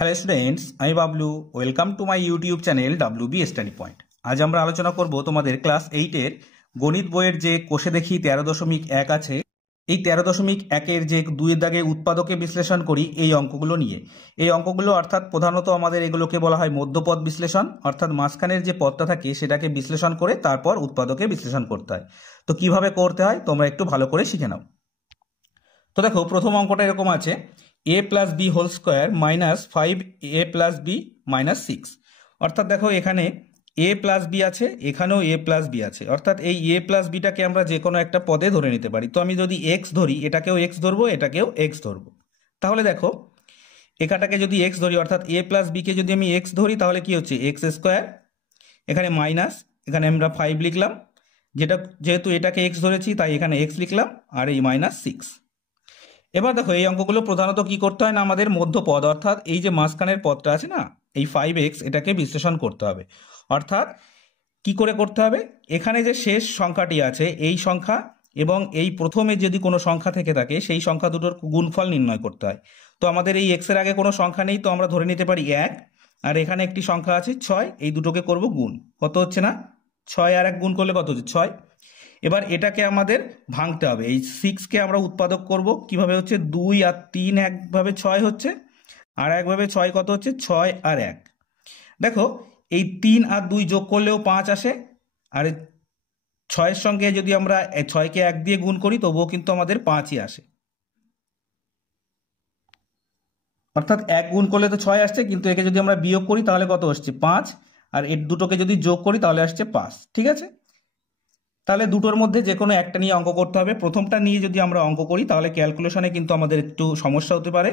Hello students, আমি Bablu. Welcome to my YouTube channel WB study point. আজ আমরা আলোচনা করব তোমাদের ক্লাস 8-এর গণিত বইয়ের যে কোষে দেখি 13.1 আছে, এই 13.1-এর যে 2-এর দাগে উৎপাদকে বিশ্লেষণ করি এই অঙ্কগুলো নিয়ে। এই অঙ্কগুলো অর্থাৎ প্রধানত আমাদের এগুলোকে বলা হয় মধ্যপদ বিশ্লেষণ, অর্থাৎ মাঝখানের যে পদটা থাকে সেটাকে বিশ্লেষণ করে তারপর উৎপাদকে বিশ্লেষণ করতে হয়। তো কিভাবে করতে হয় তোমরা একটু ভালো করে শিখে নাও। তো দেখো, প্রথম অঙ্কটা এরকম আছে, a plus b whole square minus 5a plus b minus 6। অর্থাৎ দেখো, এখানে a প্লাস বি আছে, এখানেও a প্লাস বি আছে, অর্থাৎ এই a প্লাস বিটাকে আমরা যে কোনো একটা পদে ধরে নিতে পারি। তো আমি যদি x ধরি, এটাকেও x ধরবো, এটাকেও x ধরবো। তাহলে দেখো, এখানটাকে যদি x ধরি, অর্থাৎ a প্লাস বিকে যদি আমি x ধরি, তাহলে কি হচ্ছে এক্স স্কোয়ার, এখানে মাইনাস, এখানে আমরা 5 লিখলাম, যেহেতু এটাকে x ধরেছি তাই এখানে x লিখলাম, আর এই মাইনাস 6। এবার দেখো, এই অঙ্কগুলো প্রধানত কি করতে হয় না, আমাদের মধ্যপদ অর্থাৎ এই যে মাঝখানের পদটা আছে না, এই 5x, এটাকে বিশ্লেষণ করতে হবে। অর্থাৎ কি করে করতে হবে, এখানে যে শেষ সংখ্যাটি আছে এই সংখ্যা এবং এই প্রথমে যদি কোনো সংখ্যা থেকে থাকে সেই সংখ্যা দুটোর গুণফল নির্ণয় করতে হয়। তো আমাদের এই x এর আগে কোনো সংখ্যা নেই, তো আমরা ধরে নিতে পারি 1, আর এখানে একটি সংখ্যা আছে 6, এই দুটোকে করব গুণ। কত হচ্ছে না, 6 আর 1 গুণ করলে কত হচ্ছে 6। এবার এটাকে আমাদের ভাঙতে হবে, এই 6কে আমরা উৎপাদক করব কিভাবে, হচ্ছে 2 আর 3 একভাবে 6 হচ্ছে, আর একভাবে 6 কত হচ্ছে 6 আর 1। দেখো, এই 3 আর 2 যোগ করলেও 5 আসে, আর 6-এর সঙ্গে যদি আমরা 6কে 1 দিয়ে গুণ করি তবুও কিন্তু আমাদের 5ই আসে। অর্থাৎ 1 গুণ করলে তো 6 আসছে, কিন্তু একে যদি আমরা বিয়োগ করি তাহলে কত আসছে 5, আর এর দুটোকে যদি যোগ করি তাহলে আসছে 5। ঠিক আছে, তাহলে দুটোর মধ্যে যে কোনো একটা নিয়ে অঙ্ক করতে হবে। প্রথমটা নিয়ে যদি আমরা অঙ্ক করি তাহলে ক্যালকুলেশনে কিন্তু আমাদের একটু সমস্যা হতে পারে,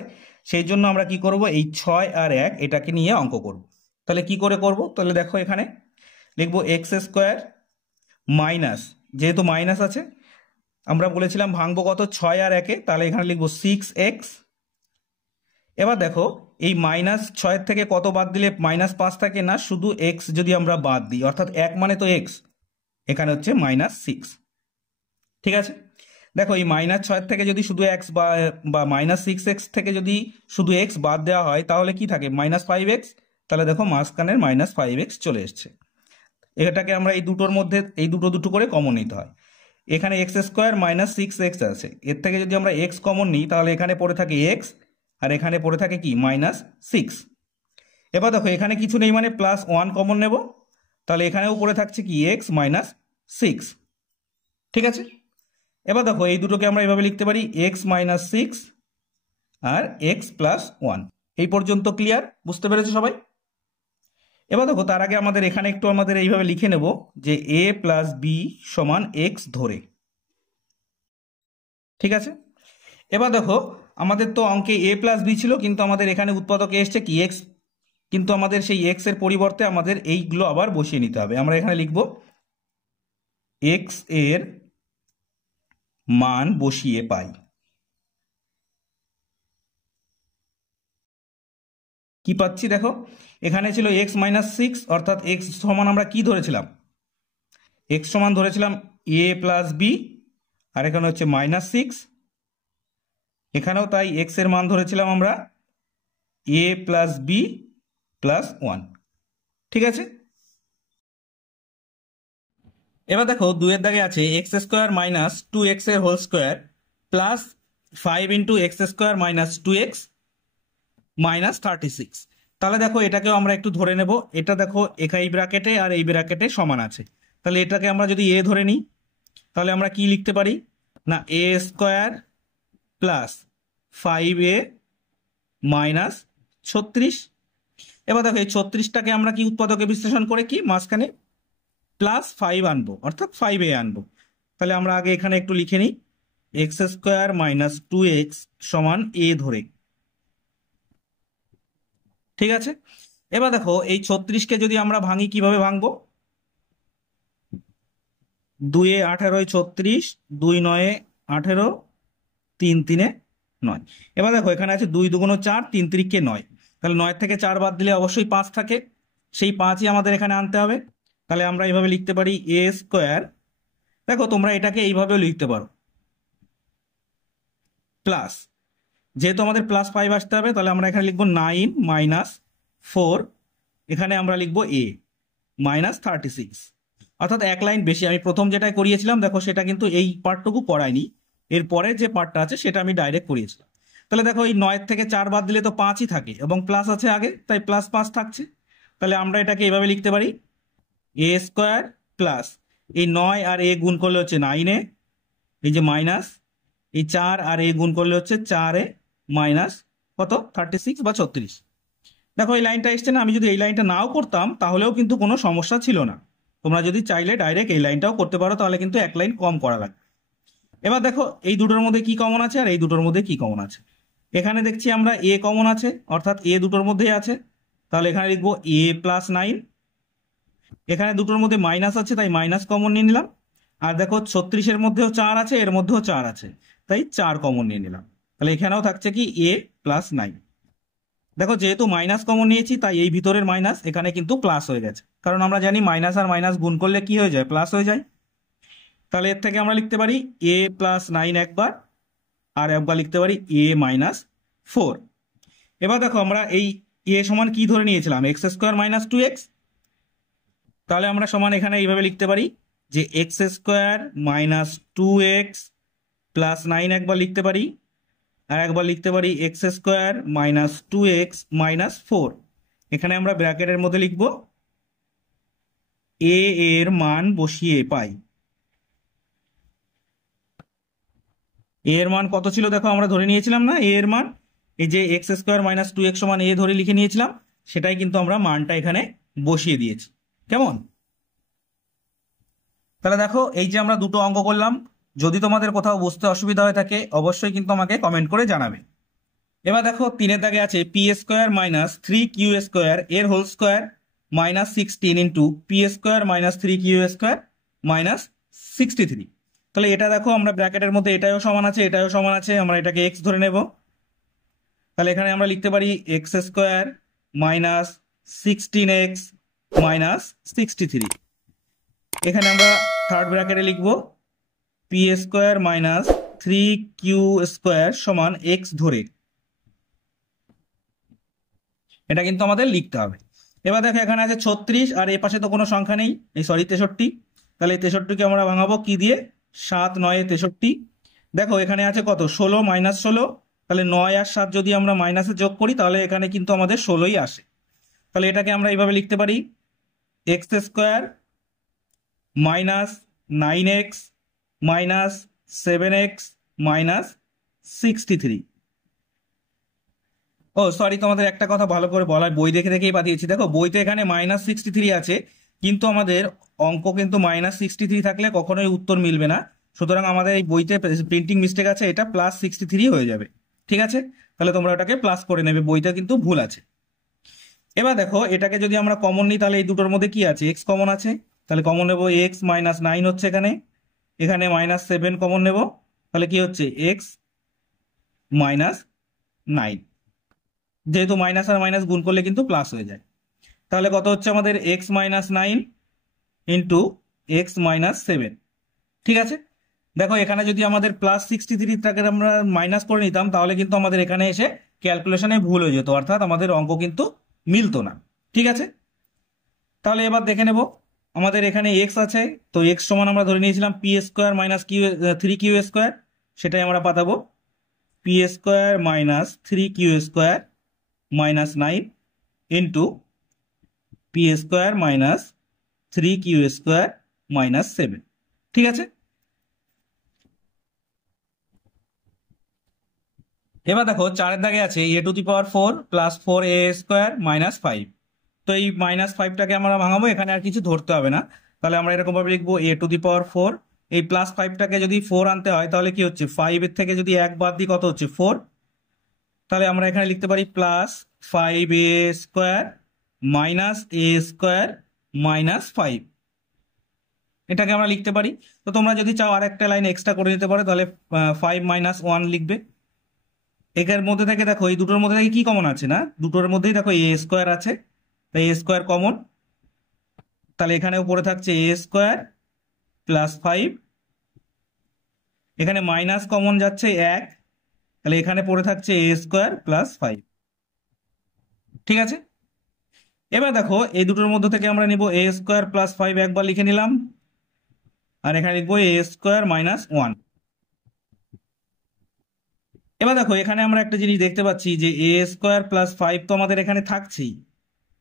সেই জন্য আমরা কি করব, এই 6 আর 1 এটাকে নিয়ে অঙ্ক করব। তাহলে কি করে করব, তাহলে দেখো, এখানে লিখবো এক্স স্কোয়ার মাইনাস, যেহেতু মাইনাস আছে আমরা বলেছিলাম ভাঙবো কত 6 আর 1-এ, তাহলে এখানে লিখবো 6x। এবার দেখো, এই মাইনাস 6 থেকে কত বাদ দিলে মাইনাস 5 থাকে না, শুধু x যদি আমরা বাদ দিই, অর্থাৎ 1 মানে তো x, এখানে হচ্ছে মাইনাস 6। ঠিক আছে, দেখো, এই মাইনাস 6 থেকে যদি শুধু এক্স বা মাইনাস 6x থেকে যদি শুধু x বাদ দেওয়া হয় তাহলে কি থাকে মাইনাস 5x। তাহলে দেখো, মাঝখানের মাইনাস 5x চলে এসছে। এটাকে আমরা এই দুটোর মধ্যে এই দুটো করে কমন নিতে হয়। এখানে এক্স স্কোয়ার মাইনাস 6x আছে, এর থেকে যদি আমরা x কমন নিই তাহলে এখানে পড়ে থাকে x, আর এখানে পড়ে থাকে কি মাইনাস 6। এবার দেখো, এখানে কিছু নেই মানে প্লাস 1 কমন নেব, তাহলে এখানেও পড়ে থাকছে কি x মাইনাস 6। ঠিক আছে, এবার দেখো, এই দুটোকে আমরা এভাবে লিখতে পারি এক্স মাইনাস 6 আর এক্স প্লাস 1। এই পর্যন্ত ক্লিয়ার, বুঝতে পেরেছো সবাই? এবার দেখো, তার আগে আমাদের এখানে একটু আমাদের এইভাবে লিখে নেব যে a প্লাস বি সমান এক্স ধরে। ঠিক আছে, এবার দেখো, আমাদের তো অঙ্কে a প্লাস বি ছিল, কিন্তু আমাদের এখানে উৎপাদকে এসছে কি এক্স, কিন্তু আমাদের সেই এক্স এর পরিবর্তে আমাদের এইগুলো আবার বসিয়ে নিতে হবে। আমরা এখানে লিখব এক্স এর মান বসিয়ে পাই, কি পাচ্ছি দেখো, এখানে ছিল x মাইনাস 6, অর্থাৎ x সমান আমরা কি ধরেছিলাম, x সমান ধরেছিলাম a প্লাস বি, আর এখানে হচ্ছে মাইনাস 6। এখানেও তাই x এর মান ধরেছিলাম আমরা a প্লাস বি প্লাস 1। ঠিক আছে, এবার দেখো, 2-এর দাগে আছে এক্স স্কোয়ার মাইনাস 2x এর whole square plus 5 into x square minus 2x minus 36। তাহলে দেখো, এটাকেও আমরা একটু ধরে নেব। এটা দেখো, এই ব্র্যাকেটে আর এই ব্র্যাকেটে সমান আছে, তাহলে এটাকে আমরা যদি a ধরে নিই তাহলে আমরা কি লিখতে পারি না, a square plus 5a minus 36। এবার দেখো, এই 36টাকে আমরা কি উৎপাদকে বিশ্লেষণ করে কি মাঝখানে প্লাস 5 আনবো, অর্থাৎ 5a আনবো। তাহলে আমরা আগে এখানে একটু লিখে নিই এক্স স্কোয়ার মাইনাস 2x সমান a ধরে। ঠিক আছে, এবার দেখো, এই 36কে যদি আমরা ভাঙি কিভাবে ভাঙবো, 2 18 36, 2 9 18, 3 3 9। এবার দেখো, এখানে আছে 2 2 4, 3 3 9, তাহলে 9 থেকে 4 বাদ দিলে অবশ্যই 5 থাকে, সেই 5ই আমাদের এখানে আনতে হবে। তাহলে আমরা এইভাবে লিখতে পারি a স্কোয়ার, দেখো তোমরা এটাকে এইভাবেও লিখতে পারো, প্লাস যেহেতু আমাদের +5 আসতে হবে, তাহলে আমরা এখানে লিখবো 9 - 4, এখানে আমরা লিখবো a -36। অর্থাৎ এক লাইন বেশি। আমি প্রথম যেটা করিয়েছিলাম দেখো সেটা কিন্তু এই পার্টটুকু করাইনি, এর পরে যে পার্টটা আছে সেটা আমি ডাইরেক্ট করিয়েছিলাম। তাহলে দেখো এই 9 থেকে 4 বাদ দিলে তো 5ই থাকে এবং প্লাস আছে আগে, তাই +5 থাকছে। তাহলে আমরা এটাকে এভাবে লিখতে পারি a² প্লাস এই 9 আর a গুণ করলে হচ্ছে 9a, এই যে মাইনাস এই 4 আর a গুণ করলে হচ্ছে 4a মাইনাস কত 36 বা 36। দেখো এই লাইনটা এসছে না, আমি যদি এই লাইনটা নাও করতাম তাহলেও কিন্তু কোনো সমস্যা ছিল না। তোমরা যদি চাইলে ডাইরেক্ট এই লাইনটাও করতে পারো, তাহলে কিন্তু এক লাইন কম করা লাগবে। এবার দেখো এই দুটোর মধ্যে কি কমন আছে আর এই দুটোর মধ্যে কি কমন আছে। এখানে দেখছি আমরা a কমন আছে, অর্থাৎ a দুটোর মধ্যেই আছে, তাহলে এখানে লিখবো a +9। এখানে দুটোর মধ্যে মাইনাস আছে তাই মাইনাস কমন নিয়ে নিলাম। আর দেখো 36-এর মধ্যেও 4 আছে, এর মধ্যেও 4 আছে, তাই 4 কমন নিয়ে নিলাম। তাহলে এখানেও থাকছে কি a +9। দেখো যেহেতু মাইনাস কমন নিয়েছি তাই এই ভিতরের মাইনাস এখানে কিন্তু প্লাস হয়ে গেছে, কারণ আমরা জানি মাইনাস আর মাইনাস গুণ করলে কি হয়ে যায়, প্লাস হয়ে যায়। তাহলে এর থেকে আমরা লিখতে পারি a +9 একবার, আর একবার লিখতে পারি a -4। এবার দেখো আমরা এই a সমান কি ধরে নিয়েছিলাম, x² - 2x। তাহলে আমরা সমান এখানে এইভাবে লিখতে পারি যে x² - 2x + 9 একবার লিখতে পারি, আর একবার লিখতে পারি x² - 2x - 4। এখানে আমরা ব্র্যাকেটের মধ্যে লিখব a এর মান বসিয়ে পাই। a এর মান কত ছিল দেখো, আমরা ধরে নিয়েছিলাম না a এর মান, এই যে x² - 2x সমান a ধরে লিখে নিয়েছিলাম, সেটাই কিন্তু আমরা মানটা এখানে বসিয়ে দিয়েছি। কেমন? তাহলে দেখো এই যে আমরা দুটো অঙ্ক করলাম, যদি তোমাদের কোথাও বুঝতে অসুবিধা হয়ে থাকে অবশ্যই কিন্তু আমাকে কমেন্ট করে জানাবে। এবার দেখো 3-এর দাগে আছে p² - 3q² এর whole square -16 into p² - 3q² -63। তাহলে এটা দেখো আমরা ব্র্যাকেটের মধ্যে এটাও সমান আছে এটাও সমান আছে, আমরা এটাকে x ধরে নেব। তাহলে এখানে আমরা লিখতে পারি x² - 16x -63। এখানে আমরা থার্ড ব্র্যাকেটে লিখব p² - 3q² সমান x ধরে, এটা কিন্তু আমাদের লিখতে হবে। এবার দেখো এখানে আছে 36 আর এই পাশে তো কোনো সংখ্যা নেই, এই সরি 63। তাহলে এই 63কে আমরা ভাঙাবো কি দিয়ে, 7 × 9 = 63। দেখো এখানে আছে কত 16 - 16, তাহলে 9 আর 7 যদি আমরা মাইনাসে যোগ করি তাহলে এখানে কিন্তু আমাদের 16ই আসে। তাহলে এটাকে আমরা এইভাবে লিখতে পারি x² - 9x - 7x - 63। ও সরি, তোমাদের একটা কথা ভালো করে বলার, বই দেখে দেখেই পাঠিয়েছি। দেখো বইতে এখানে -63 আছে, কিন্তু আমাদের অঙ্ক কিন্তু -63 থাকলে কখনোই উত্তর মিলবে না। সুতরাং আমাদের এই বইতে প্রিন্টিং মিস্টেক আছে, এটা +63 হয়ে যাবে। ঠিক আছে, তাহলে তোমরা ওটাকে প্লাস করে নেবে, বইটা কিন্তু ভুল আছে। এবার দেখো এটাকে যদি আমরা কমন নিই তাহলে এই দুটোর মধ্যে কি আছে, x কমন আছে, তাহলে কমন নেব x -9 হচ্ছে এখানে, এখানে -7 কমন নেব, তাহলে কি হচ্ছে x -9। যেহেতু মাইনাস আর মাইনাস গুণ করলে কিন্তু প্লাস হয়ে যায়। তাহলে কত হচ্ছে আমাদের x -9 ইন্টু x -7। ঠিক আছে, দেখো এখানে যদি আমাদের +63টাকে আমরা মাইনাস করে নিতাম তাহলে কিন্তু আমাদের এখানে এসে ক্যালকুলেশনে ভুল হয়ে যেত, অর্থাৎ আমাদের অঙ্ক কিন্তু মিলতো না। ঠিক আছে, তাহলে এবার দেখে নেব আমাদের এখানে x আছে, তো x সমান আমরা ধরে নিয়েছিলাম p² - 3q², সেটাই আমরা পাতাবো p² - 3q² -9 into p² - 3q² -7। ঠিক আছে, এবার দেখো 4-এর দাগে আছে a⁴ + 4a² -5। তো এই -5টাকে আমরা ভাঙাবো, এখানে আর কিছু ধরতে হবে না। তাহলে আমরা এরকম ভাবে লিখবো a⁴, এই +5টাকে যদি 4 আনতে হয় তাহলে কি হচ্ছে, 5-এর থেকে যদি 1 বাদ দিই কত হচ্ছে 4। তাহলে আমরা এখানে লিখতে পারি +5a² -a² -5। এটাকে আমরা লিখতে পারি। তো তোমরা যদি চাও আর একটা লাইন এক্সট্রা করে দিতে পারো, তাহলে 5 - 1 লিখবে। এর মধ্যে থেকে দেখো এই দুটোর মধ্যে থেকে কি কমন আছে না, দুটোর মধ্যেই দেখো a² আছে, তাই a² কমন। তাহলে এখানে উপরে থাকছে a² + 5, এখানে মাইনাস কমন যাচ্ছে 1, তাহলে এখানে পড়ে থাকছে এ স্কোয়ার প্লাস 5। ঠিক আছে, এবার দেখো এই দুটোর মধ্যে থেকে আমরা নিব এ স্কোয়ার প্লাস 5 একবার লিখে নিলাম, আর এখানে লিখবো এ স্কোয়ার মাইনাস 1। এবার দেখো এখানে আমরা একটা জিনিস দেখতে পাচ্ছি যে এ স্কোয়ার প্লাস 5 তো আমাদের এখানে থাকছেই,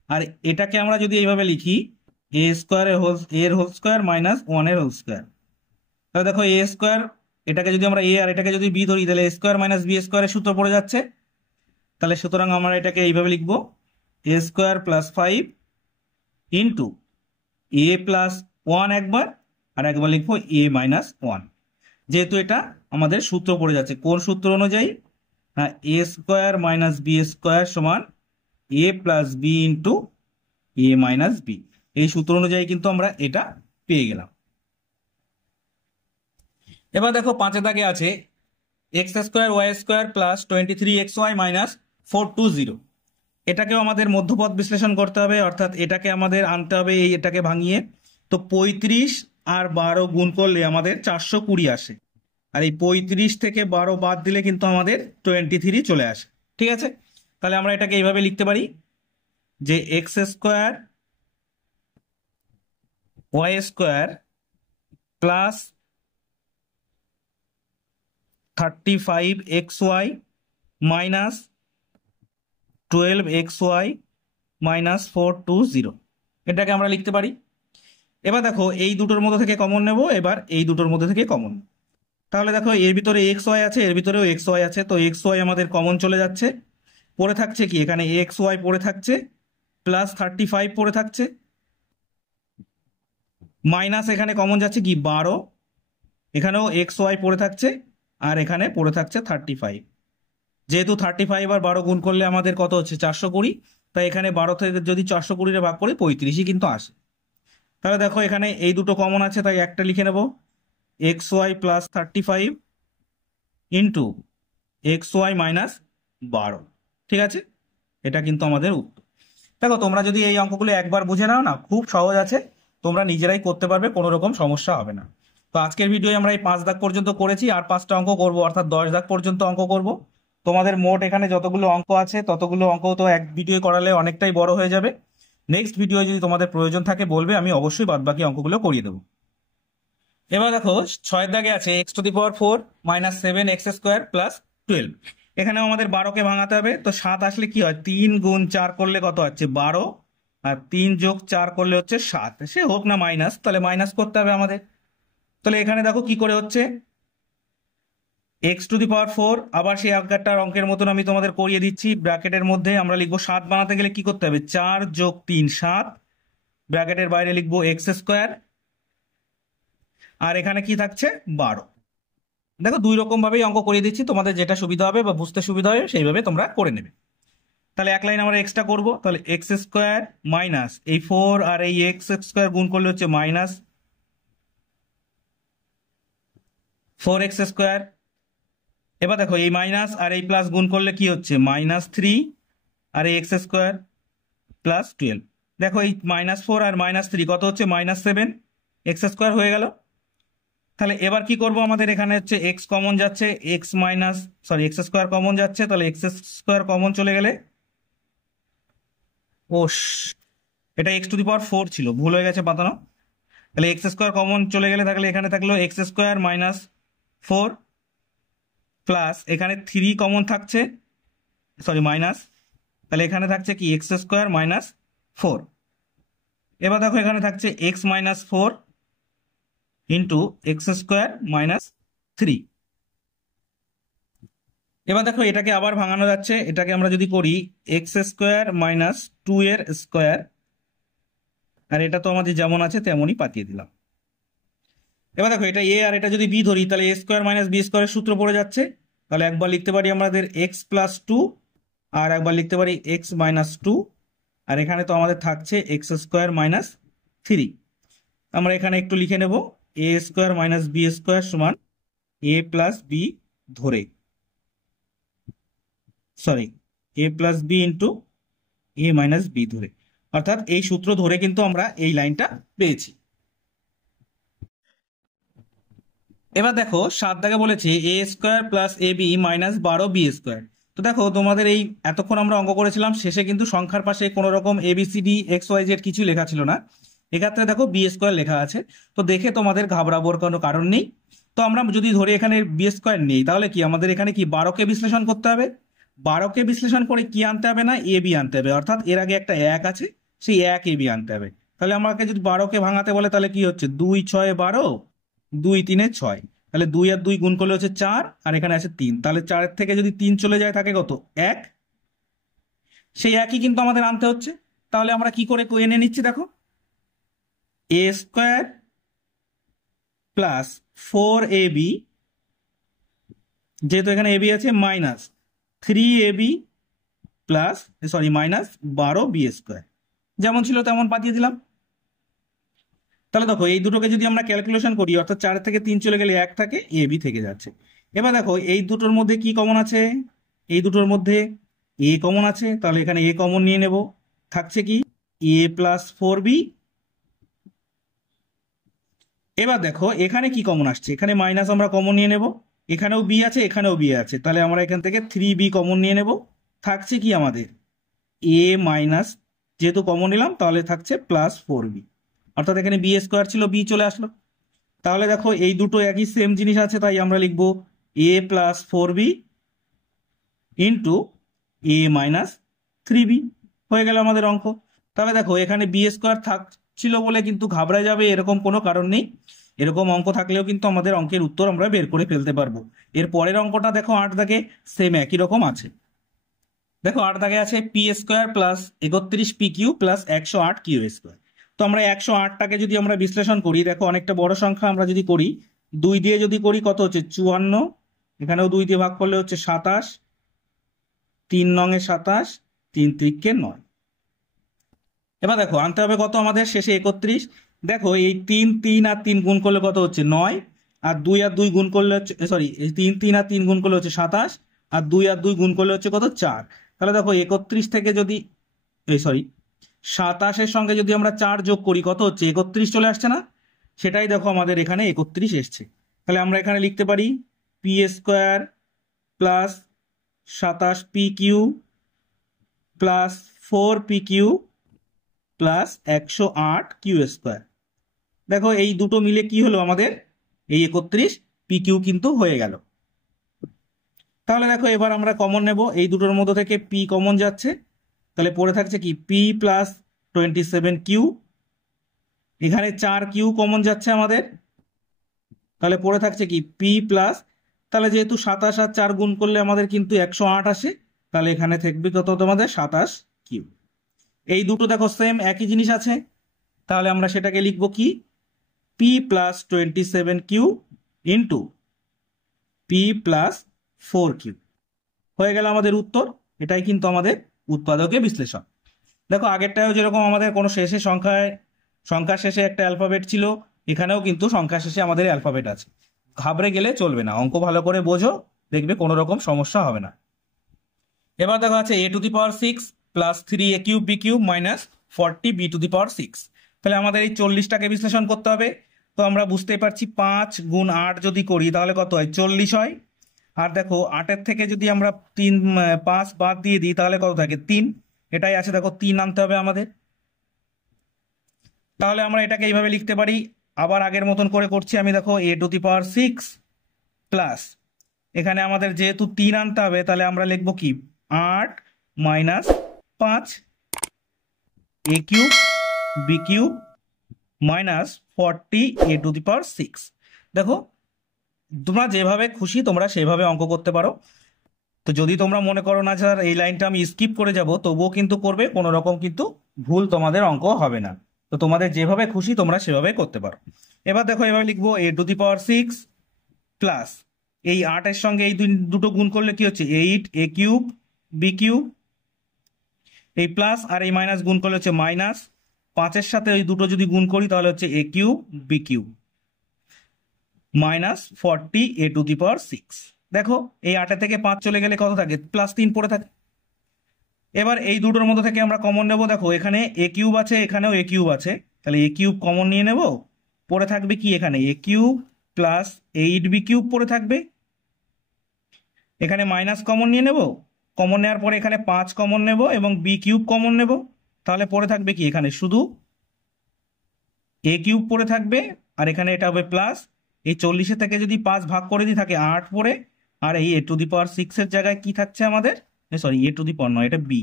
আর এটাকে আমরা যদি এইভাবে লিখি এ স্কোয়ার এর হোল স্কোয়ার মাইনাস 1 এর হোল স্কোয়ার, তাহলে দেখো এ স্কোয়ার, এটাকে যদি আমরা এ আর এটাকে যদি বি ধরি তাহলে এ স্কোয়ার মাইনাস বি স্কোয়ারের সূত্র পড়ে যাচ্ছে। তাহলে সুতরাং আমরা এটাকে এইভাবে লিখবো এ স্কোয়ার প্লাস 5 ইন্টু এ প্লাস 1 একবার, আর একবার লিখবো এ মাইনাস 1। যেহেতু এটা আমাদের সূত্র পড়ে যাচ্ছে, কোন সূত্র অনুযায়ী? হ্যাঁ, এ স্কোয়ার মাইনাস বি স্কোয়ার সমান এ প্লাস বি ইন্টু এ মাইনাস বি। এই সূত্র অনুযায়ী কিন্তু আমরা এটা পেয়ে গেলাম। এবার দেখো 5 দাগে আছে x square y square plus 23xy minus 420। এটাকেও আমাদের মধ্যপদ বিশ্লেষণ করতে হবে, অর্থাৎ এটাকে আমাদের আনতে হবে এটাকে ভাঙিয়ে। তো 35 আর 12 গুণ করলে আমাদের 420 আসে, আর এই 35 থেকে 12 বাদ দিলে কিন্তু আমাদের 23 চলে আসে। ঠিক আছে, তাহলে আমরা এটাকে এইভাবে লিখতে পারি যে x square y square plus 35xy minus 12xy minus 420, এটাকে আমরা লিখতে পারি। এবার দেখো এই দুটোর মধ্যে থেকে কমন নেব, এবার এই দুটোর মধ্যে থেকে কমন। তাহলে দেখো এর ভিতরে এক্স ওয়াই আছে, এর ভিতরেও এক্স ওয়াই আছে, তো এক্স ওয়াই আমাদের কমন চলে যাচ্ছে। পড়ে থাকছে কি, এখানে এক্স ওয়াই পড়ে থাকছে, প্লাস 35 পড়ে থাকছে, মাইনাস এখানে কমন যাচ্ছে কি 12, এখানেও এক্স ওয়াই পড়ে থাকছে, আর এখানে পড়ে থাকছে 35। যেহেতু 35 আর 12 গুণ করলে আমাদের কত হচ্ছে 420, তাই এখানে 12 থেকে যদি 420 ভাগ করি 35ই কিন্তু আসে। তাহলে দেখো এখানে এই দুটো কমন আছে, তাই একটা লিখে নেব x y plus 35 into x y minus 12। ঠিক আছে, এটা কিন্তু আমাদের উত্তর। দেখো তোমরা যদি এই অঙ্কগুলো একবার বুঝে নাও না, খুব সহজ আছে, তোমরা নিজেরাই করতে পারবে, কোনো রকম সমস্যা হবে না। তো আজকের ভিডিও আমরা এই 5 দাগ পর্যন্ত করেছি, আর 5টা অঙ্ক করব, অর্থাৎ 10 দাগ পর্যন্ত অঙ্ক করব। তোমাদের মোট এখানে যতগুলো অঙ্ক আছে ততগুলো অঙ্ক তো এক ভিডিও করালে অনেকটাই বড় হয়ে যাবে। নেক্সট ভিডিও যদি তোমাদের প্রয়োজন থাকে বলবে, আমি অবশ্যই বাদবাকি অঙ্কগুলো করিয়ে দেবো। এবার দেখো 6 দাগে আছে x two the power 4 minus 7 x square plus 12। এখানেও আমাদের 12কে ভাঙাতে হবে। তো 7 আসলে কি হয়, 3 গুণ 4 করলে কত হচ্ছে 12, আর 3 যোগ 4 করলে হচ্ছে 7, সে হোক না মাইনাস, তাহলে মাইনাস করতে হবে আমাদের। তাহলে এখানে দেখো কি করে হচ্ছে, এক্স টু দি পাওয়ার 4, আবার সেই আগেরটার অঙ্কের মতন আমি তোমাদের করিয়ে দিচ্ছি। ব্র্যাকেটের মধ্যে আমরা লিখবো 7 বানাতে গেলে কি করতে হবে, 4 যোগ 3 7, ব্র্যাকেটের বাইরে লিখবো এক্স স্কোয়ার, আর এখানে কি থাকছে 12। দেখো দুই রকম ভাবেই অঙ্ক করিয়ে দিচ্ছি, তোমাদের যেটা সুবিধা হবে বা বুঝতে সুবিধা হবে সেইভাবে তোমরা করে নেবে। তাহলে এক লাইন আমরা এক্সটা করবো, তাহলে এক্স স্কোয়ার মাইনাস এই 4 আর এই এক্স স্কোয়ার গুণ করলে হচ্ছে মাইনাস 4x স্কোয়ার। এবার দেখো এই মাইনাস আর এই প্লাস গুণ করলে কি হচ্ছে মাইনাস 3, আর এই এক্স স্কোয়ার প্লাস 12। দেখো এই -4 আর -3 কত হচ্ছে -7 এক্স স্কোয়ার হয়ে গেল। তাহলে এবার কি করব, আমাদের এখানে হচ্ছে এক্স কমন যাচ্ছে, এক্স স্কোয়ার কমন যাচ্ছে, তাহলে এক্স স্কোয়ার কমন চলে গেলে এটা এক্স টু দি পাওয়ার 4 ছিল, ভুল হয়ে গেছে পাতানো। তাহলে এক্স স্কোয়ার কমন চলে গেলে থাকলে এখানে থাকলো এক্স স্কোয়ার মাইনাস 4 প্লাস এখানে 3 কমন থাকছে, মাইনাস, তাহলে এখানে থাকছে কি এক্স স্কোয়ার মাইনাস 4। এবার দেখো এখানে থাকছে x minus 4 into x square minus 3। এবার দেখো এটাকে আবার ভাঙানো যাচ্ছে, এটাকে আমরা যদি করি এক্স স্কোয়ার মাইনাস 2 এর স্কোয়ার, আর এটা তো আমাদের যেমন আছে তেমনই পাঠিয়ে দিলাম। এবার দেখো এটা এ আর এটা যদি বি ধরি, তাহলে এ স্কোয়ার মাইনাস বি স্কোয়ারের সূত্র পড়ে যাচ্ছে। তাহলে একবার লিখতে পারি আমাদের এক্স প্লাস 2, আর একবার লিখতে পারি এক্স মাইনাস 2, আর এখানে তো আমাদের থাকছে এক্স স্কোয়ার মাইনাস 3। আমরা এখানে একটু লিখে নেব এ স্কোয়ার মাইনাস বি স্কোয়ার সমান এ প্লাস বি ধরে, এ প্লাস বি ইন্টু এ মাইনাস বি ধরে, অর্থাৎ এই সূত্র ধরে কিন্তু আমরা এই লাইনটা পেয়েছি। এবার দেখো 7 দাগে বলেছে এ square plus A B minus 12 B square. তো দেখো তোমাদের এই এতক্ষণ আমরা অঙ্ক করেছিলাম, শেষে কিন্তু সংখ্যার পাশে কোনো রকম এবিসিডি এক্স ওয়াই জেড কিছু লেখা ছিল না, এক্ষেত্রে দেখো বি স্কোয়ার লেখা আছে। তো দেখে তোমাদের ঘাবড়াবার কোনো কারণ নেই। তো আমরা যদি ধরে এখানে বি স্কোয়ার নেই, তাহলে কি আমাদের এখানে কি 12কে বিশ্লেষণ করতে হবে। 12কে বিশ্লেষণ করে কি আনতে হবে না, এ বি আনতে হবে, অর্থাৎ এর আগে একটা এক আছে, সেই এক এ বি আনতে হবে। তাহলে আমাকে যদি 12কে ভাঙাতে বলে তাহলে কি হচ্ছে, 2 6 12, 2 3 6। তাহলে 2 আর 2 গুণ করলে হচ্ছে 4, আর এখানে আছে 3। তাহলে 4 থেকে যদি 3 চলে যায় থাকে কত, 1। সেই একই কিন্তু আমাদের আনতে হচ্ছে। তাহলে আমরা কি করে এনে নিচ্ছি, দেখো এ স্কোয়ার প্লাস 4ab, যেহেতু এখানে এবি আছে, minus 3ab plus minus 12b square, যেমন ছিল তেমন পাঠিয়ে দিলাম। তাহলে দেখো এই দুটোকে যদি আমরা ক্যালকুলেশন করি, অর্থাৎ 4 থেকে 3 চলে গেলে 1 থাকে, এ বি থেকে যাচ্ছে। এবার দেখো এই দুটোর মধ্যে কি কমন আছে, এই দুটোর মধ্যে এ কমন আছে, তাহলে এখানে এ কমন নিয়ে নেব, থাকছে কি এ প্লাস 4b। এবার দেখো এখানে কি কমন আসছে, এখানে মাইনাস আমরা কমন নিয়ে নেব, এখানেও বি আছে এখানেও বি আছে, তাহলে আমরা এখান থেকে 3b কমন নিয়ে নেব, থাকছে কি আমাদের এ মাইনাস, যেহেতু কমন নিলাম তাহলে থাকছে প্লাস 4b, অর্থাৎ এখানে বি স্কোয়ার ছিল, বি চলে আসলো। তাহলে দেখো এই দুটো একই সেম জিনিস আছে, তাই আমরা লিখবো এ প্লাস 4b ইন্টু এ মাইনাস 3b, হয়ে গেল আমাদের অঙ্ক। তাহলে দেখো এখানে বি স্কোয়ার থাকছিল বলে কিন্তু ঘাবড়া যাবে এরকম কোনো কারণ নেই। এরকম অঙ্ক থাকলেও কিন্তু আমাদের অঙ্কের উত্তর আমরা বের করে ফেলতে পারবো। এর পরের অঙ্কটা দেখো 8 দাগে সেম একই রকম আছে। দেখো 8 দাগে আছে p square plus 31 p q plus 108 q square. তো আমরা 108টাকে যদি আমরা বিশ্লেষণ করি, দেখো অনেকটা বড় সংখ্যা, আমরা যদি করি 2 দিয়ে যদি করি কত হচ্ছে 54, এখানেও 2 দিয়ে ভাগ করলে হচ্ছে 27, 3 নঙে 27, 3 3 9। এবার দেখো আনতে হবে কত আমাদের শেষে 31। দেখো এই 3 3 আর 3 গুণ করলে কত হচ্ছে 9, আর 2 আর 2 গুণ করলে হচ্ছে এই 3 3 আর 3 গুণ করলে হচ্ছে 27, আর 2 আর 2 গুণ করলে হচ্ছে কত 4। তাহলে দেখো 31 থেকে যদি 27-এর সঙ্গে যদি আমরা 4 যোগ করি কত হচ্ছে 31 চলে আসছে না, সেটাই দেখো আমাদের এখানে 31 এসছে। তাহলে আমরা এখানে লিখতে পারি p square plus 27 p q plus 4 p q plus 108 q square. দেখো এই দুটো মিলে কি হলো আমাদের, এই 31 পি কিউ কিন্তু হয়ে গেল। তাহলে দেখো এবার আমরা কমন নেব, এই দুটোর মধ্যে থেকে পি কমন যাচ্ছে, তাহলে পড়ে থাকছে কি পি প্লাস 27 কিউ, এখানে 4 কিউ কমন যাচ্ছে আমাদের, তাহলে পড়ে থাকছে কি পি প্লাস, তাহলে যেহেতু 27 আর 4 গুণ করলে আমাদের কিন্তু 108 আসে, তাহলে এখানে থাকবে কত তোমাদের 27 কিউ। এই দুটো দেখো সেম একই জিনিস আছে, তাহলে আমরা সেটাকে লিখবো কি p plus 27 q into p plus 4 q, হয়ে গেল আমাদের উত্তর। এটাই কিন্তু আমাদের উৎপাদকের বিশ্লেষণ। দেখো আগেরটাও যেরকম আমাদের কোনো শেষে সংখ্যার শেষে একটা অ্যালফাবেট ছিল, এখানেও কিন্তু সংখ্যার শেষে আমাদের অ্যালফাবেট আছে। ঘাবড়ে গেলে চলবে না, অঙ্ক ভালো করে বোঝো, দেখবে কোনো রকম সমস্যা হবে না। এবার দেখো আছে a to the power 6 plus 3a cube B cube minus 40 B to the power 6। তাহলে আমাদের এই 40টাকে বিশ্লেষণ করতে হবে। তো আমরা বুঝতেই পারছি 5 গুণ 8 যদি করি তাহলে কত হয় 40 হয়। আর দেখো 8-এর থেকে যদি আমরা 5 বাদ দিয়ে দিই তাহলে কত থাকে 3, এটাই আছে দেখো 3 আনতে হবে আমাদের। তাহলে আমরা এটাকে এইভাবে লিখতে পারি, আবার আগের মতন করে করছি আমি, দেখো a to the power 6 plus, এখানে আমাদের যেহেতু 3 আনতে হবে তাহলে আমরা লিখবো কি 8 minus 5 A cube B cube minus 40 A to the power 6। দেখো তোমরা যেভাবে খুশি তোমরা সেভাবে অঙ্ক করতে পারো। তো যদি তোমরা মনে করো না স্যার এই লাইনটা আমি স্কিপ করে যাব, তবুও কিন্তু করবে, কোনো রকম কিন্তু ভুল তোমাদের অঙ্ক হবে না। তো তোমাদের যেভাবে খুশি তোমরা সেভাবে করতে পারো। এবার দেখো এভাবে লিখবো এ টু দি পাওয়ার 6 প্লাস এই 8-এর সঙ্গে এই দুটো গুণ করলে কি হচ্ছে 8 এ কিউব বি কিউব, এই প্লাস আর এই মাইনাস গুণ করলে হচ্ছে মাইনাস, 5-এর সাথে এই দুটো যদি গুণ করি তাহলে হচ্ছে A cube B cube minus 40 A to the power 6। দেখো এই 8 থেকে 5 চলে গেলে কত থাকে প্লাস 3 পড়ে থাকে। এবার এই দুটোর মধ্যে থেকে আমরা কমন নেব, দেখো এখানে এ কিউব আছে এখানেও এ কিউব আছে, তাহলে এ কিউব কমন নিয়ে নেব, পড়ে থাকবে কি এখানে এ কিউব প্লাস 8b কিউব পড়ে থাকবে। এখানে মাইনাস কমন নিয়ে নেব, কমন নেওয়ার পরে এখানে 5 কমন নেব এবং বি কিউব কমন নেব, তাহলে পড়ে থাকবে কি এখানে শুধু এ কিউব পড়ে থাকবে। আর এখানে এটা হবে প্লাস, এই 40 থেকে যদি 5 ভাগ করে দিই থাকে 8 পড়ে, আর এই এ টু দি পাওয়ার 6 এর জায়গায় কি থাকছে আমাদের, সরি এ টু দি পাওয়ার নয়, এটা বি,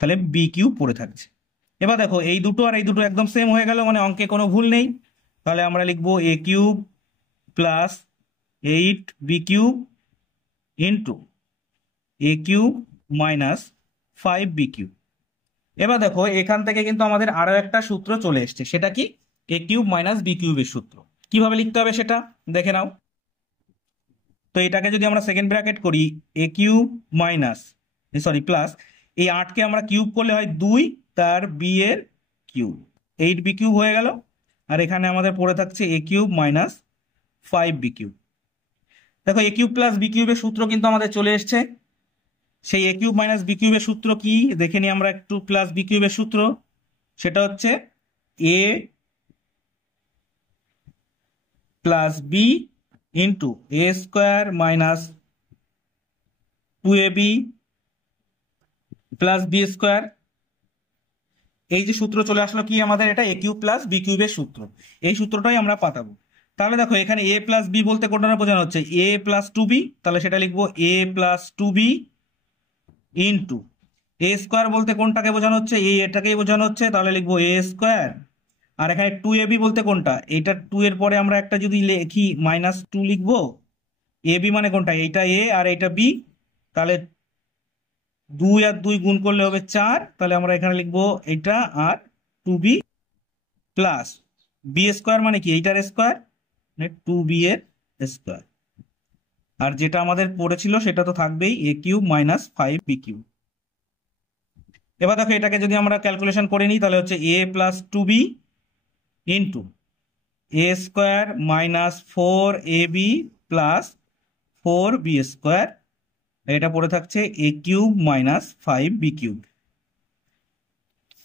তাহলে বি কিউব পড়ে থাকছে। এবার দেখো এই দুটো আর এই দুটো একদম সেম হয়ে গেল, মানে অঙ্কে কোনো ভুল নেই। তাহলে আমরা লিখবো A cube plus 8b cube into A cube minus 5b cube. এবার দেখো এখান থেকে কিন্তু আমাদের আরো একটা সূত্র চলে এসছে, সেটা কি এ কিউব মাইনাস বি কিউবের সূত্র। কিভাবে লিখতে হবে সেটা দেখে নাও। তো এটাকে যদি আমরা সেকেন্ড ব্র্যাকেট করি, এ কিউব মাইনাস সরি প্লাস, এই 8কে আমরা কিউব করলে হয় 2, তার বি এর কিউব, 8b কিউব হয়ে গেল। আর এখানে আমাদের পড়ে থাকছে এ কিউব মাইনাস 5b কিউব। দেখো এ কিউব প্লাস বি কিউবের সূত্র কিন্তু আমাদের চলে এসছে। সেই এ কিউব মাইনাস বি কিউবের সূত্র কি দেখে নিই আমরা একটু। প্লাস বি কিউবের সূত্র সেটা হচ্ছে A plus B into A square minus 2ab plus B square. এই যে সূত্র চলে আসলো কি আমাদের, এটা এ কিউব প্লাস বি কিউবের সূত্র। এই সূত্রটাই আমরা পাতাবো। তাহলে দেখো এখানে এ প্লাস বি বলতে কোনটা বোঝানো হচ্ছে, এ প্লাস 2b, তাহলে সেটা লিখবো এ plus 2b into A square বলতে কোনটাকে বোঝানো হচ্ছে, এটাকেই বোঝানো হচ্ছে, তাহলে লিখবো এ স্কোয়ার। আর এখানে 2ab বলতে কোনটা, এইটা 2 এর পরে আমরা একটা যদি লিখি -2 লিখবো। এবি মানে কোনটা, এইটা এ আর এইটা বি, তাহলে 2 আর 2 গুণ করলে হবে 4, তাহলে আমরা এখানে লিখবো এটা আর 2b প্লাস বি স্কোয়ার মানে কি এইটার স্কোয়ার, মানে 2b এর স্কোয়ার। আর যেটা আমাদের পড়েছিল সেটা তো থাকবেই এ কিউব মাইনাস 5b কিউব। এবার দেখো এটাকে যদি আমরা ক্যালকুলেশন করে নিই, তাহলে হচ্ছে A plus 2b into A square minus 4ab plus 4b square, এটা পড়ে থাকছে এ কিউব মাইনাস 5b কিউব।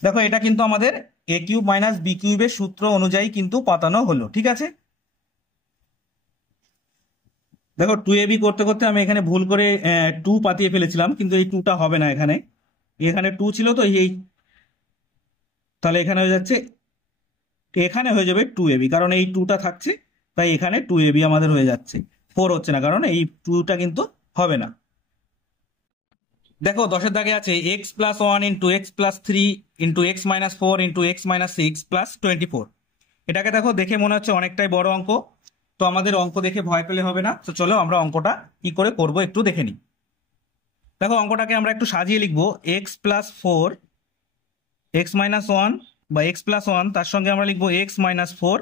দেখো এটা কিন্তু আমাদের এ কিউব মাইনাস বি কিউবের সূত্র অনুযায়ী কিন্তু পাতানো হলো, ঠিক আছে। দেখো 2ab করতে করতে আমি এখানে ভুল করে 2 পাতিয়ে ফেলেছিলাম, কিন্তু এই 2টা হবে না, এখানে এখানে 2 ছিল তো এই, তাহলে এখানে হয়ে যাচ্ছে, এখানে হয়ে যাবে 2ab, কারণ এই 2টা থাকছে, তাই এখানে 2ab আমাদের হয়ে যাচ্ছে, 4 হচ্ছে না, কারণ এই 2টা কিন্তু হবে না। দেখো 10 এর দাগে আছে x plus 1 into x plus 3 into x minus 4 into x minus 6 plus 24। এটাকে দেখো দেখে মনে হচ্ছে অনেকটাই বড় অঙ্ক, তো আমাদের অঙ্ক দেখে ভয় পেলে হবে না। তো চলো আমরা অঙ্কটা কি করে করব একটু দেখে নিই। দেখো অঙ্কটাকে আমরা একটু সাজিয়ে লিখবো, এক্স প্লাস 4 এক্স মাইনাস 1 বা এক্স প্লাস 1, তার সঙ্গে আমরা লিখবো এক্স মাইনাস 4,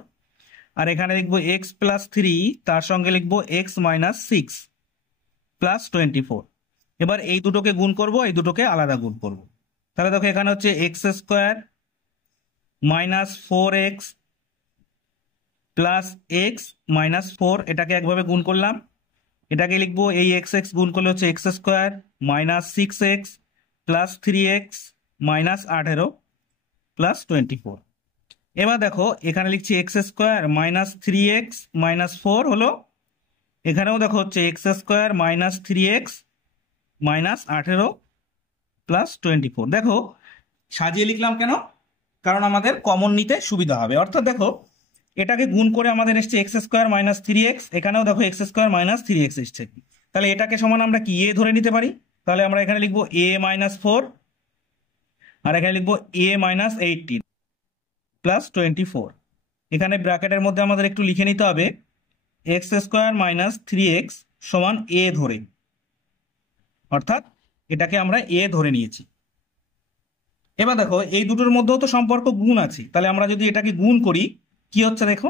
আর এখানে লিখবো এক্স প্লাস 3, তার সঙ্গে লিখবো এক্স মাইনাস 6 প্লাস 24। এবার এই দুটোকে গুণ করব, এই দুটোকে আলাদা গুণ করব। তাহলে দেখো এখানে হচ্ছে x square minus 4x plus x minus 4, এটাকে একভাবে গুণ করলাম। এটাকে লিখবো এই এক্স এক্স গুণ করলে হচ্ছে x square minus 6x plus 3x minus 18 plus 24। এবার দেখো এখানে লিখছি x square minus 3x minus 4 হলো, এখানেও দেখো হচ্ছে x square minus 3x minus 18 plus 24। দেখো সাজিয়ে লিখলাম কেন, কারণ আমাদের কমন নিতে সুবিধা হবে। অর্থাৎ দেখো এটাকে গুণ করে আমাদের এসছে এক্স স্কোয়ার মাইনাস 3x, এখানেও দেখো এক্স স্কোয়ার মাইনাস 3x এসছে, তাহলে এটাকে সমান আমরা কি এ ধরে নিতে পারি। তাহলে আমরা এখানে লিখবো এ মাইনাস 4, আর এখানে লিখবো এ মাইনাস 18 প্লাস 24। এখানে ব্র্যাকেটের মধ্যে আমাদের একটু লিখে নিতে হবে এক্স স্কোয়ার মাইনাস 3x সমান এ ধরে, অর্থাৎ এটাকে আমরা এ ধরে নিয়েছি। এবার দেখো এই দুটোর মধ্যেও তো সম্পর্ক গুণ আছে, তাহলে আমরা যদি এটাকে গুণ করি কি হচ্ছে দেখো,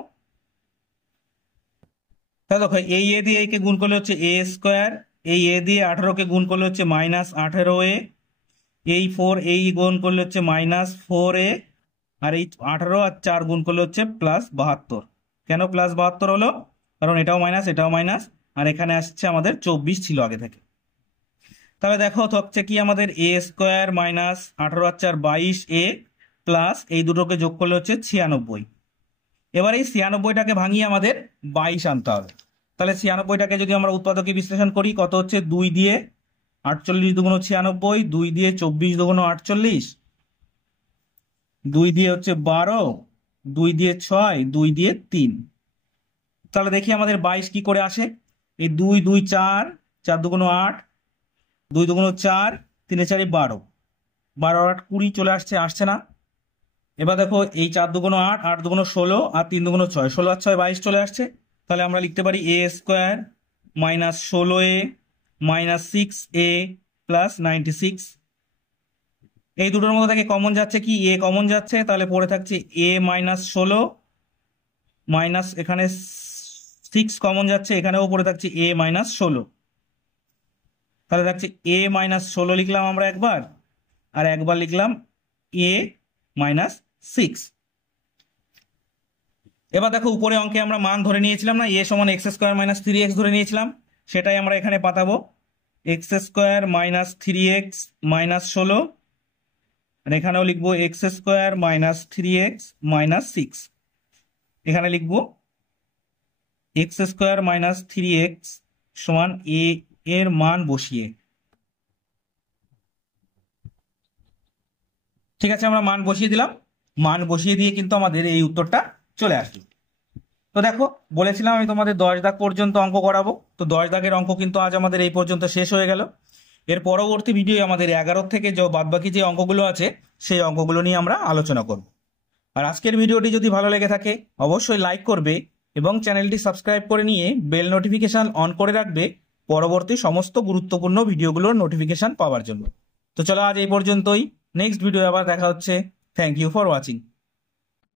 তাহলে দেখো এই এ দিয়ে একে গুণ করলে হচ্ছে এ স্কোয়ার, এই এ দিয়ে 18কে গুণ করলে হচ্ছে মাইনাস 18a, এই 4 এই গুণ করলে হচ্ছে মাইনাস 4a, আর এই 18 আর 4 গুণ করলে হচ্ছে প্লাস 72। কেন প্লাস 72 হলো, কারণ এটাও মাইনাস এটাও মাইনাস, আর এখানে আসছে আমাদের 24 ছিল আগে থেকে। তাহলে দেখো হচ্ছে কি আমাদের এ স্কোয়ার মাইনাস 18 আর 4 22a প্লাস এই দুটোকে যোগ করলে হচ্ছে 96। এবার এই 96টাকে ভাঙিয়ে আমাদের 22 আনতে হবে। তাহলে 96টাকে যদি আমরা উৎপাদকে বিশ্লেষণ করি, কত হচ্ছে 2 দিয়ে 48 দুগুণ 96, 2 দিয়ে 24 দুগুণ 48, 2 দিয়ে হচ্ছে 12, 2 দিয়ে 6, 2 দিয়ে 3। তাহলে দেখি আমাদের 22 কি করে আসে। এই 2 2 4, 4 দুগুণ 8, 2 দুগুণ 4, 3 4 12, 12 8 20 চলে আসছে, আসছে না। এবার দেখো এই 4 দুগুণ 8, 8 দুগুণ 16 আর 3 দুগুণ 6, 16 আর 6 22 চলে আসছে। তাহলে আমরা লিখতে পারি a square minus 16a minus 6a plus 96। এই দুটোর মধ্যে থেকে কমন যাচ্ছে কি, a কমন যাচ্ছে, তাহলে পড়ে থাকছে a মাইনাস 16 মাইনাস এখানে 6 কমন যাচ্ছে, এখানেও পড়ে থাকছে a মাইনাস 16। তাহলে থাকছে a মাইনাস 16 লিখলাম আমরা একবার, আর একবার লিখলাম a মাইনাস 6। এবার দেখো উপরে অঙ্কে আমরা মান ধরে নিয়েছিলাম না, a সমান এক্স স্কোয়ার মাইনাস 3x ধরে নিয়েছিলাম, সেটাই আমরা এখানে পাতাবো। X square minus 3x minus 16, আর এখানেও লিখবো x square minus 3x minus 6। এখানে লিখবো এক্স স্কোয়ার মাইনাস 3x সমান a এর মান বসিয়ে। ঠিক আছে, আমরা মান বসিয়ে দিলাম। মান বসিয়ে দিয়ে কিন্তু আমাদের এই উত্তরটা চলে আসলো। তো দেখো বলেছিলাম আমি তোমাদের 10 দাগ পর্যন্ত অঙ্ক করাবো। তো 10 দাগের অঙ্ক কিন্তু আজ আমাদের এই পর্যন্ত শেষ হয়ে গেল। এর পরবর্তী ভিডিও আমাদের 11 থেকে যে বাদবাকি যে অঙ্কগুলো আছে সেই অঙ্কগুলো নিয়ে আমরা আলোচনা করব। আর আজকের ভিডিওটি যদি ভালো লেগে থাকে অবশ্যই লাইক করবে এবং চ্যানেলটি সাবস্ক্রাইব করে নিয়ে বেল নোটিফিকেশন অন করে রাখবে পরবর্তী সমস্ত গুরুত্বপূর্ণ ভিডিওগুলোর নোটিফিকেশন পাওয়ার জন্য। তো চলো আজ এই পর্যন্তই, নেক্সট ভিডিও আবার দেখা হচ্ছে। Thank you for watching.